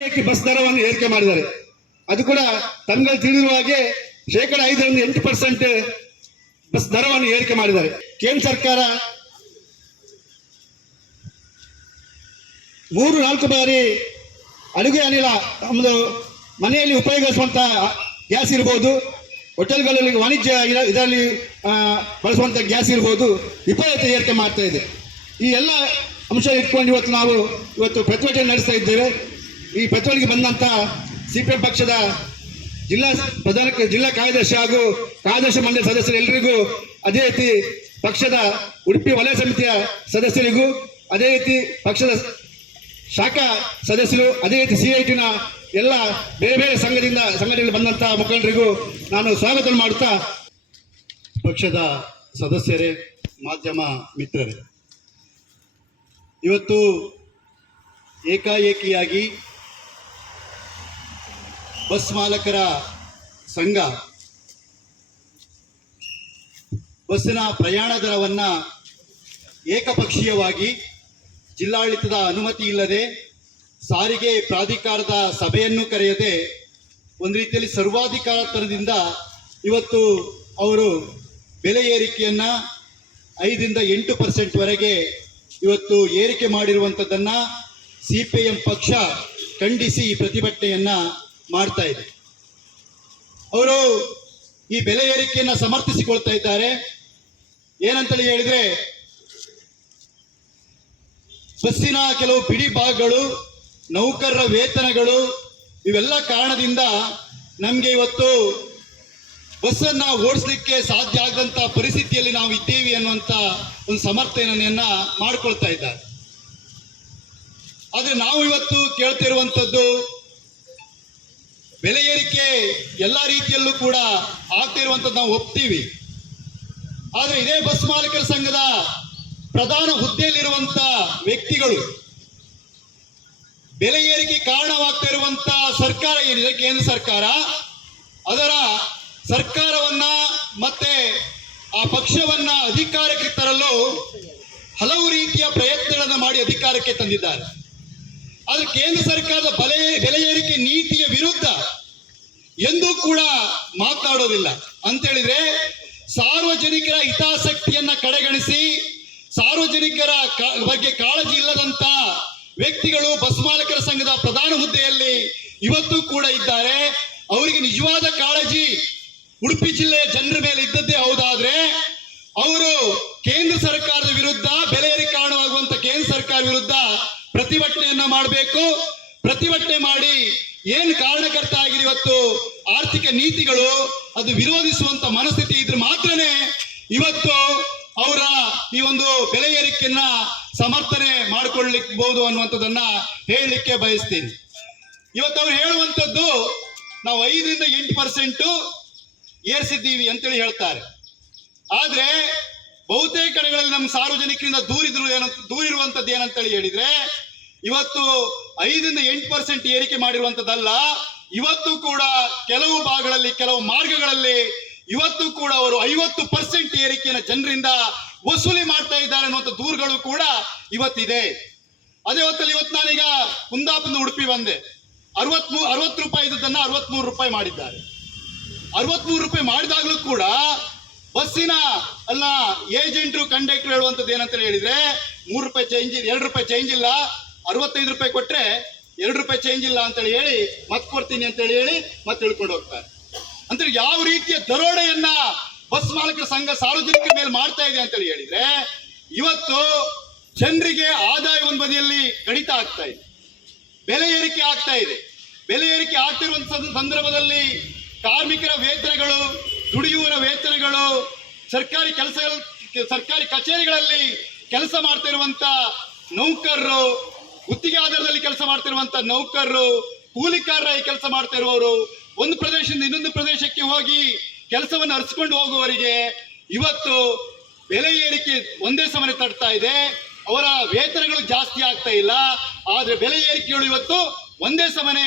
Bus ದರವನ್ನು ಏರಿಕೆ ಮಾಡಿದ್ದಾರೆ. ಅದು ಕೂಡ ತಮಗೆ ತಿಳಿದಿರುವ ಹಾಗೆ 5ರಿಂದ 8% ಬಸ್ ದರವನ್ನು ಏರಿಕೆ ಮಾಡಿದ್ದಾರೆ. ಕೇಂದ್ರ ಸರ್ಕಾರ 3-4 ಬಾರಿ ಅಡುಗೆ ಅನಿಲ ನಮ್ಮದು ಮನೆಯಲ್ಲಿ ಉಪಯೋಗಿಸುವಂತಹ ಗ್ಯಾಸ್ ಇರ್ಬೋದು, ಹೋಟೆಲ್ಗಳಲ್ಲಿ ವಾಣಿಜ್ಯ ಇದರಲ್ಲಿ ಬಳಸುವಂಥ ಗ್ಯಾಸ್ ಇರ್ಬೋದು, ವಿಪರೀತ ಏರಿಕೆ ಮಾಡ್ತಾ ಇದೆ. ಈ ಎಲ್ಲ ಅಂಶ ಇಟ್ಕೊಂಡು ಇವತ್ತು ಪ್ರತಿಭಟನೆ ನಡೆಸ್ತಾ ಇದ್ದೇವೆ. ಈ ಪ್ರತಿಭಟನೆಗೆ ಬಂದಂಥ ಸಿಪಿಎಂ ಪಕ್ಷದ ಜಿಲ್ಲಾ ಕಾರ್ಯದರ್ಶಿ ಹಾಗೂ ಕಾರ್ಯದರ್ಶಿ ಮಂಡಳಿ ಸದಸ್ಯರೆಲ್ಲರಿಗೂ, ಅದೇ ರೀತಿ ಪಕ್ಷದ ಉಡುಪಿ ವಲಯ ಸಮಿತಿಯ ಸದಸ್ಯರಿಗೂ, ಅದೇ ರೀತಿ ಪಕ್ಷದ ಶಾಖಾ ಸದಸ್ಯರು, ಅದೇ ರೀತಿ CITನ ಎಲ್ಲ ಬೇರೆ ಬೇರೆ ಸಂಘಟನೆಯಲ್ಲಿ ಬಂದಂಥ ಮುಖಂಡರಿಗೂ ನಾನು ಸ್ವಾಗತ ಮಾಡುತ್ತಾ, ಪಕ್ಷದ ಸದಸ್ಯರೇ, ಮಾಧ್ಯಮ ಮಿತ್ರರೇ, ಇವತ್ತು ಏಕಾಏಕಿಯಾಗಿ ಬಸ್ ಮಾಲಕರ ಸಂಘ ಬಸ್ಸಿನ ಪ್ರಯಾಣ ದರವನ್ನು ಏಕಪಕ್ಷೀಯವಾಗಿ ಜಿಲ್ಲಾಡಳಿತದ ಅನುಮತಿ ಇಲ್ಲದೆ, ಸಾರಿಗೆ ಪ್ರಾಧಿಕಾರದ ಸಭೆಯನ್ನು ಕರೆಯದೆ, ಒಂದು ರೀತಿಯಲ್ಲಿ ಸರ್ವಾಧಿಕಾರತನದಿಂದ ಇವತ್ತು ಅವರು ಬೆಲೆ ಏರಿಕೆಯನ್ನು 5ರಿಂದ 8% ವರೆಗೆ ಇವತ್ತು ಏರಿಕೆ ಮಾಡಿರುವಂಥದ್ದನ್ನು CPIM ಪಕ್ಷ ಖಂಡಿಸಿ ಈ ಪ್ರತಿಭಟನೆಯನ್ನು ಮಾಡ್ತಾ ಇದೆ. ಅವರು ಈ ಬೆಲೆ ಏರಿಕೆಯನ್ನು ಸಮರ್ಥಿಸಿಕೊಳ್ತಾ ಇದ್ದಾರೆ. ಏನಂತೇಳಿ ಹೇಳಿದ್ರೆ, ಬಸ್ಸಿನ ಕೆಲವು ಬಿಡಿ ಭಾಗಗಳು, ನೌಕರರ ವೇತನಗಳು, ಇವೆಲ್ಲ ಕಾರಣದಿಂದ ನಮಗೆ ಇವತ್ತು ಬಸ್ಸನ್ನು ಓಡಿಸ್ಲಿಕ್ಕೆ ಸಾಧ್ಯ ಆಗದಂಥ ಪರಿಸ್ಥಿತಿಯಲ್ಲಿ ನಾವು ಇದ್ದೀವಿ ಅನ್ನುವಂಥ ಒಂದು ಸಮರ್ಥನೆಯನ್ನ ಮಾಡ್ಕೊಳ್ತಾ ಇದ್ದಾರೆ. ಆದರೆ ನಾವು ಇವತ್ತು ಕೇಳ್ತಿರುವಂಥದ್ದು, ಬೆಲೆ ಏರಿಕೆ ಎಲ್ಲ ರೀತಿಯಲ್ಲೂ ಕೂಡ ಆಗ್ತಿರುವಂಥದ್ದು ನಾವು ಒಪ್ತೀವಿ. ಆದರೆ ಇದೇ ಬಸ್ ಮಾಲೀಕರ ಸಂಘದ ಪ್ರಧಾನ ಹುದ್ದೆಯಲ್ಲಿರುವಂಥ ವ್ಯಕ್ತಿಗಳು ಬೆಲೆ ಏರಿಕೆ ಕಾರಣವಾಗ್ತಾ ಇರುವಂತ ಸರ್ಕಾರ ಏನಿದೆ, ಕೇಂದ್ರ ಸರ್ಕಾರ, ಅದರ ಸರ್ಕಾರವನ್ನ ಮತ್ತೆ ಆ ಪಕ್ಷವನ್ನ ಅಧಿಕಾರಕ್ಕೆ ತರಲು ಹಲವು ರೀತಿಯ ಪ್ರಯತ್ನಗಳನ್ನು ಮಾಡಿ ಅಧಿಕಾರಕ್ಕೆ ತಂದಿದ್ದಾರೆ. ಆದರೆ ಕೇಂದ್ರ ಸರ್ಕಾರದ ಬೆಲೆ ಏರಿಕೆ ನೀತಿಯ ವಿರುದ್ಧ ಎಂದೂ ಕೂಡ ಮಾತನಾಡೋದಿಲ್ಲ. ಅಂತೇಳಿದ್ರೆ, ಸಾರ್ವಜನಿಕರ ಹಿತಾಸಕ್ತಿಯನ್ನ ಕಡೆಗಣಿಸಿ ಸಾರ್ವಜನಿಕರ ಬಗ್ಗೆ ಕಾಳಜಿ ಇಲ್ಲದಂತ ವ್ಯಕ್ತಿಗಳು ಬಸ್ ಮಾಲಕರ ಸಂಘದ ಪ್ರಧಾನ ಹುದ್ದೆಯಲ್ಲಿ ಇವತ್ತು ಕೂಡ ಇದ್ದಾರೆ. ಅವರಿಗೆ ನಿಜವಾದ ಕಾಳಜಿ ಉಡುಪಿ ಜಿಲ್ಲೆಯ ಜನರ ಮೇಲೆ ಇದ್ದದ್ದೇ ಹೌದಾದ್ರೆ, ಅವರು ಕೇಂದ್ರ ಸರ್ಕಾರದ ವಿರುದ್ಧ, ಬೆಲೆ ಏರಿಕೆ ಕಾರಣವಾಗುವಂತ ಕೇಂದ್ರ ಸರ್ಕಾರ ವಿರುದ್ಧ ಪ್ರತಿಭಟನೆಯನ್ನ ಮಾಡಬೇಕು. ಪ್ರತಿಭಟನೆ ಮಾಡಿ ಏನ್ ಕಾರಣಕರ್ತ ಆಗಿದೆ ಇವತ್ತು ಆರ್ಥಿಕ ನೀತಿಗಳು, ಅದು ವಿರೋಧಿಸುವಂತ ಮನಸ್ಥಿತಿ ಇದ್ರೆ ಮಾತ್ರನೇ ಇವತ್ತು ಅವರ ಈ ಒಂದು ಬೆಲೆ ಏರಿಕೆಯನ್ನ ಸಮರ್ಥನೆ ಮಾಡಿಕೊಳ್ಳಬಹುದು ಅನ್ನುವಂಥದ್ದನ್ನ ಹೇಳಲಿಕ್ಕೆ ಬಯಸ್ತೀನಿ. ಇವತ್ತು ಅವ್ರು ಹೇಳುವಂಥದ್ದು, ನಾವು 5ರಿಂದ 8% ಏರಿಸಿದ್ದೀವಿ ಅಂತೇಳಿ ಹೇಳ್ತಾರೆ. ಆದ್ರೆ ಬಹುತೇಕ ಕಡೆಗಳಲ್ಲಿ ನಮ್ಮ ಸಾರ್ವಜನಿಕರಿಂದ ದೂರಿರುವಂತದ್ದು ಏನಂತೇಳಿ ಹೇಳಿದ್ರೆ, ಇವತ್ತು 5ರಿಂದ 8% ಏರಿಕೆ ಮಾಡಿರುವಂತದ್ದಲ್ಲ, ಇವತ್ತು ಕೂಡ ಕೆಲವು ಭಾಗಗಳಲ್ಲಿ, ಕೆಲವು ಮಾರ್ಗಗಳಲ್ಲಿ ಇವತ್ತು ಕೂಡ ಅವರು 50% ಏರಿಕೆಯನ್ನು ಜನರಿಂದ ವಸೂಲಿ ಮಾಡ್ತಾ ಇದ್ದಾರೆ ಅನ್ನುವಂಥ ದೂರುಗಳು ಕೂಡ ಇವತ್ತಿದೆ. ಅದೇ ಹೊತ್ತಲ್ಲಿ ಇವತ್ತು ನಾನೀಗ ಕುಂದಾಪುರದ ಉಡುಪಿ ಬಂದೆ. 60 ರೂಪಾಯಿ ಇದ್ದದನ್ನ 63 ರೂಪಾಯಿ ಮಾಡಿದ್ದಾರೆ. 63 ರೂಪಾಯಿ ಮಾಡಿದಾಗಲೂ ಕೂಡ ಬಸ್ಸಿನ ಏಜೆಂಟ್ರು, ಕಂಡಕ್ಟರ್ ಹೇಳುವಂಥದ್ದು ಏನಂತ ಹೇಳಿದ್ರೆ, 3 ರೂಪಾಯಿ ಚೇಂಜ್, 2 ರೂಪಾಯಿ ಚೇಂಜ್ ಇಲ್ಲ, 65 ರೂಪಾಯಿ ಕೊಟ್ರೆ 2 ರೂಪಾಯಿ ಚೇಂಜ್ ಇಲ್ಲ ಅಂತೇಳಿ ಹೇಳಿ ಮತ್ತೆ ಕೊಡ್ತೀನಿ ಅಂತೇಳಿ ಹೇಳಿ ಮತ್ತೆ ಇಳ್ಕೊಂಡು ಹೋಗ್ತಾರೆ. ಅಂದ್ರೆ ಯಾವ ರೀತಿಯ ದರೋಡೆಯನ್ನ ಬಸ್ ಮಾಲಕರ ಸಂಘ ಸಾರ್ವಜನಿಕರ ಮೇಲೆ ಮಾಡ್ತಾ ಇದೆ ಅಂತೇಳಿ ಹೇಳಿದ್ರೆ, ಇವತ್ತು ಜನರಿಗೆ ಆದಾಯ ಒಂದು ಬದಿಯಲ್ಲಿ ಕಡಿತ ಆಗ್ತಾ ಇದೆ, ಬೆಲೆ ಏರಿಕೆ ಆಗ್ತಾ ಇದೆ. ಬೆಲೆ ಏರಿಕೆ ಆಗ್ತಿರುವಂತ ಸಂದರ್ಭದಲ್ಲಿ ಕಾರ್ಮಿಕರ ವೇತನಗಳು, ದುಡಿಯುವವರ ವೇತನಗಳು, ಸರ್ಕಾರಿ ಕಚೇರಿಗಳಲ್ಲಿ ಕೆಲಸ ಮಾಡ್ತಾ ಇರುವಂತ ನೌಕರರು, ಗುತ್ತಿಗೆ ಆಧಾರದಲ್ಲಿ ಕೆಲಸ ಮಾಡ್ತಿರುವಂತ ನೌಕರರು, ಕೂಲಿಕಾರರಾಗಿ ಕೆಲಸ ಮಾಡ್ತಾ ಇರುವವರು, ಒಂದು ಪ್ರದೇಶದಿಂದ ಇನ್ನೊಂದು ಪ್ರದೇಶಕ್ಕೆ ಹೋಗಿ ಕೆಲಸವನ್ನು ಅರ್ಸ್ಕೊಂಡು ಹೋಗುವವರಿಗೆ ಇವತ್ತು ಬೆಲೆ ಏರಿಕೆ ಒಂದೇ ಸಮನೆ ತಡ್ತಾ ಇದೆ. ಅವರ ವೇತನಗಳು ಜಾಸ್ತಿ ಆಗ್ತಾ ಇಲ್ಲ, ಆದ್ರೆ ಬೆಲೆ ಏರಿಕೆಗಳು ಇವತ್ತು ಒಂದೇ ಸಮನೆ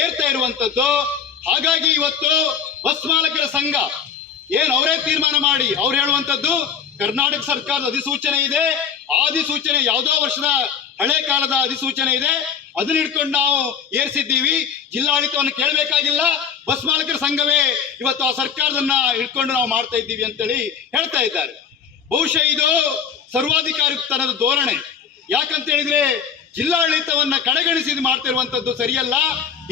ಏರ್ತಾ ಇರುವಂತದ್ದು. ಹಾಗಾಗಿ ಇವತ್ತು ಬಸ್ ಮಾಲಕರ ಸಂಘ ಅವರೇ ತೀರ್ಮಾನ ಮಾಡಿ, ಅವ್ರು ಹೇಳುವಂತದ್ದು, ಕರ್ನಾಟಕ ಸರ್ಕಾರದ ಅಧಿಸೂಚನೆ ಇದೆ, ಆ ಅಧಿಸೂಚನೆ ಯಾವುದೋ ವರ್ಷದ ಹಳೆ ಕಾಲದ ಅಧಿಸೂಚನೆ ಇದೆ, ಅದನ್ನ ಹಿಡ್ಕೊಂಡು ನಾವು ಏರಿಸಿದ್ದೀವಿ. ಜಿಲ್ಲಾಡಳಿತವನ್ನು ಕೇಳಬೇಕಾಗಿಲ್ಲ, ಬಸ್ ಮಾಲಕರ ಸಂಘವೇ ಇವತ್ತು ಆ ಸರ್ಕಾರದನ್ನ ಹಿಡ್ಕೊಂಡು ನಾವು ಮಾಡ್ತಾ ಇದ್ದೀವಿ ಅಂತೇಳಿ ಹೇಳ್ತಾ ಇದ್ದಾರೆ. ಬಹುಶಃ ಇದು ಸರ್ವಾಧಿಕಾರಿತನದ ಧೋರಣೆ. ಯಾಕಂತ ಹೇಳಿದ್ರೆ ಜಿಲ್ಲಾಡಳಿತವನ್ನ ಕಡೆಗಣಿಸಿ ಮಾಡ್ತಿರುವಂತದ್ದು ಸರಿಯಲ್ಲ.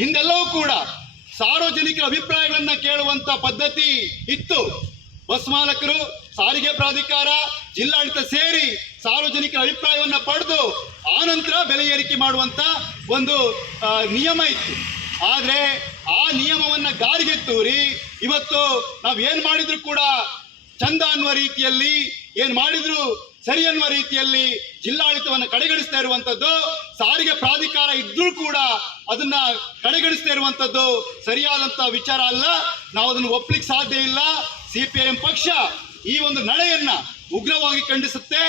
ಹಿಂದೆಲ್ಲವೂ ಕೂಡ ಸಾರ್ವಜನಿಕರ ಅಭಿಪ್ರಾಯಗಳನ್ನ ಕೇಳುವಂತ ಪದ್ಧತಿ ಇತ್ತು. ಬಸ್ ಮಾಲಕರು, ಸಾರಿಗೆ ಪ್ರಾಧಿಕಾರ, ಜಿಲ್ಲಾಡಳಿತ ಸೇರಿ ಸಾರ್ವಜನಿಕರ ಅಭಿಪ್ರಾಯವನ್ನ ಪಡೆದು ಆನಂತರ ಬೆಲೆ ಏರಿಕೆ ಮಾಡುವಂತ ಒಂದು ನಿಯಮ ಇತ್ತು. ಆದ್ರೆ ಆ ನಿಯಮವನ್ನ ಗಾಳಿಗೆ ತೂರಿ ಇವತ್ತು ನಾವ್ ಏನ್ ಮಾಡಿದ್ರು ಕೂಡ ಚಂದ ಅನ್ನುವ ರೀತಿಯಲ್ಲಿ, ಏನ್ ಮಾಡಿದ್ರು ಸರಿ ಅನ್ನುವ ರೀತಿಯಲ್ಲಿ ಜಿಲ್ಲಾಡಳಿತವನ್ನು ಕಡೆಗಣಿಸ್ತಾ ಇರುವಂತದ್ದು, ಸಾರಿಗೆ ಪ್ರಾಧಿಕಾರ ಇದ್ರೂ ಕೂಡ ಅದನ್ನ ಕಡೆಗಣಿಸ್ತಾ ಇರುವಂತದ್ದು ಸರಿಯಾದಂತ ವಿಚಾರ ಅಲ್ಲ. ನಾವು ಅದನ್ನು ಒಪ್ಪಲಿಕ್ಕೆ ಸಾಧ್ಯ ಇಲ್ಲ. ಸಿಪಿಐಎಂ ಪಕ್ಷ ಈ ಒಂದು ನಡೆಯನ್ನ ಉಗ್ರವಾಗಿ ಖಂಡಿಸುತ್ತೆ.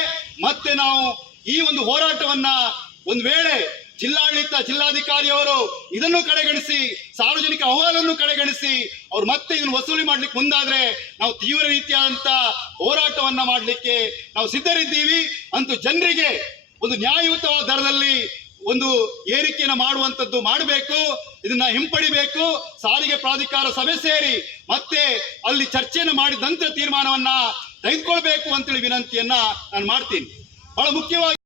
ಮತ್ತೆ ನಾವು ಈ ಒಂದು ಹೋರಾಟವನ್ನ ಒಂದು ವೇಳೆ ಜಿಲ್ಲಾಡಳಿತ, ಜಿಲ್ಲಾಧಿಕಾರಿಯವರು ಇದನ್ನು ಕಡೆಗಣಿಸಿ, ಸಾರ್ವಜನಿಕ ಅಹವಾಲನ್ನು ಕಡೆಗಣಿಸಿ ಅವ್ರು ಮತ್ತೆ ಇದನ್ನು ವಸೂಲಿ ಮಾಡ್ಲಿಕ್ಕೆ ಮುಂದಾದ್ರೆ ನಾವು ತೀವ್ರ ರೀತಿಯಾದಂತ ಹೋರಾಟವನ್ನ ಮಾಡಲಿಕ್ಕೆ ನಾವು ಸಿದ್ಧರಿದ್ದೀವಿ. ಅಂತೂ ಜನರಿಗೆ ಒಂದು ನ್ಯಾಯಯುತವಾದ ದರದಲ್ಲಿ ಒಂದು ಏರಿಕೆಯನ್ನು ಮಾಡುವಂತದ್ದು ಮಾಡಬೇಕು. ಇದನ್ನ ಹಿಂಪಡಿಬೇಕು. ಸಾರಿಗೆ ಪ್ರಾಧಿಕಾರ ಸಭೆ ಸೇರಿ ಮತ್ತೆ ಅಲ್ಲಿ ಚರ್ಚೆಯನ್ನು ಮಾಡಿದ ನಂತರ ತೀರ್ಮಾನವನ್ನ ತೆಗೆದುಕೊಳ್ಬೇಕು ಅಂತೇಳಿ ವಿನಂತಿಯನ್ನ ನಾನು ಮಾಡ್ತೀನಿ. ಬಹಳ ಮುಖ್ಯವಾಗಿ